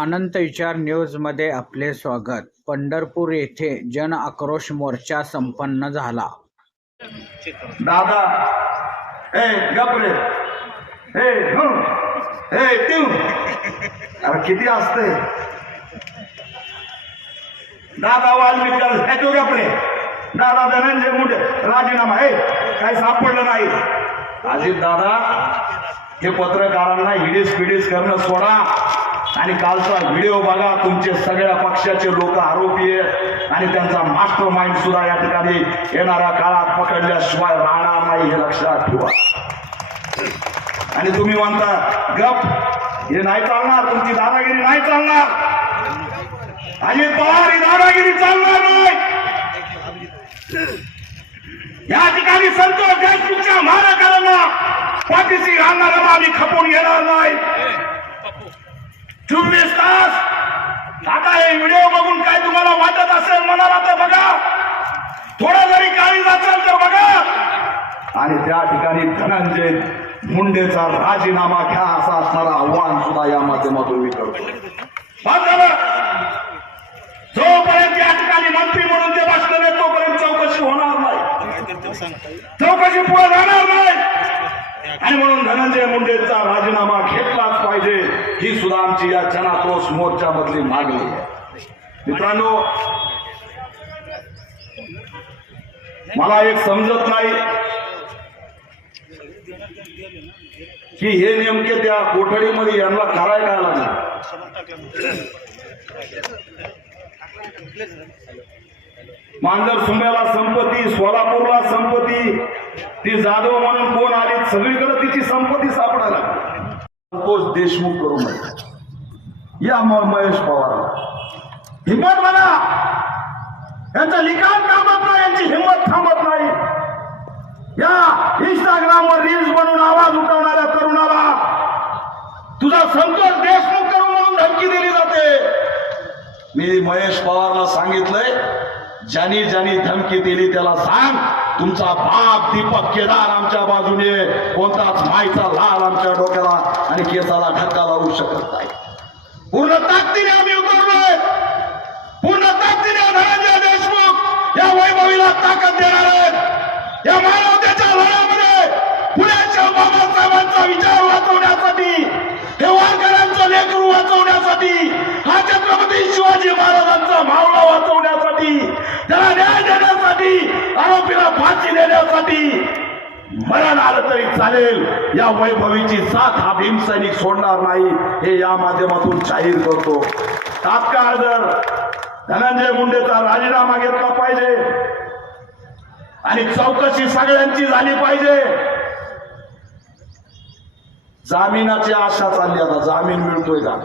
अनंत विचार न्यूजमध्ये आपले स्वागत. पंढरपूर येथे जन आक्रोश मोर्चा संपन्न झाला. दादा ए गपरे. हे हे अरे किती असते दादा वाल्मिकर. हे तो गपरे. दादा धनंजय मुंडे राजीनामा. हे काही सापडलं नाही. अजित दादा हे पत्रकारांना हिडीस पिडीस करणं सोडा. आणि कालचा व्हिडिओ बघा तुमचे सगळ्या पक्षाचे लोक आरोपी आहेत आणि त्यांचा मास्टर माइंड सुद्धा या ठिकाणी येणाऱ्या काळात पकडल्याशिवाय राहणार नाही हे लक्षात ठेवा. आणि तुम्ही म्हणता गप हे नाही चालणार तुमची दादागिरी नाही चालणार. अजित पवार ही दादागिरी चालणार नाही. या ठिकाणी संतोष देशमुखच्या महाराजांना पाठीशी घालणारा आम्ही खपून घेणार नाही. चोवीस तास. आता हे व्हिडिओ बघून काय तुम्हाला वाटत असेल मनाला तर बघा. थोडा जरी काळी असेल तर बघा. आणि त्या ठिकाणी धनंजय मुंडेचा राजीनामा घ्या असं असणारं आव्हान सुद्धा या माध्यमातून मी करतो जोपर्यंत या ठिकाणी मंत्री म्हणून ते भाषण नाही तोपर्यंत चौकशी होणार नाही. चौकशी पुढे जाणार नाही. आणि म्हणून धनंजय मुंडेचा राजीनामा घेतलाच ही सुद्धा आमची या जनाक्रोश मोर्चामधली मागणी आहे. मित्रांनो मला एक समजत नाही की हे नेमके त्या कोठडीमध्ये यांना कराय काय लागलं? मांजर सुंब्याला संपत्ती सोलापूरला संपत्ती ती जाधव म्हणून कोण आली सगळीकडे तिची संपत्ती सापडायला संतोष देशमुख करू नये. या महेश पवार हिंमत म्हणा यांचं लिखाण थांबत नाही यांची हिंमत थांबत नाही. या इंस्टाग्रामवर रील्स बनवून आवाज उठवणाऱ्या तरुणाला तुझा संतोष देशमुख करू म्हणून धमकी दिली जाते. मी महेश पवारला सांगितलंय ज्यानी ज्यानी धमकी दिली त्याला सांग. तुमचा बाप दीपक केदार आमच्या बाजूने कोणताच माईचा लाल आमच्या डोक्याला आणि केसाला धक्का लावू शकत नाही. पूर्ण ताकदीने आम्ही उतरलोय. पूर्ण ताकदीने धनंजय देशमुख या वैभवीला ताकद देणार आहेत. या मानवतेच्या लढ्यामध्ये पुण्याच्या बाबासाहेबांचा विचार वाचवण्यासाठी हे वारकऱ्यांचं लेकरू वाचवण्यासाठी हा छत्रपती शिवाजी महाराजांचा मावळा वाचवण्यासाठी त्याला न्याय देण्यासाठी मरण आलं तरी चालेल. या वैभवीची साथ हा भीमसैनिक सोडणार नाही हे या माध्यमातून जाहीर करतो. तात्काळ जर धनंजय मुंडेचा राजीनामा घेतला पाहिजे आणि चौकशी सगळ्यांची झाली पाहिजे जामिनाची आशा चालली आता. जामीन मिळतोय का?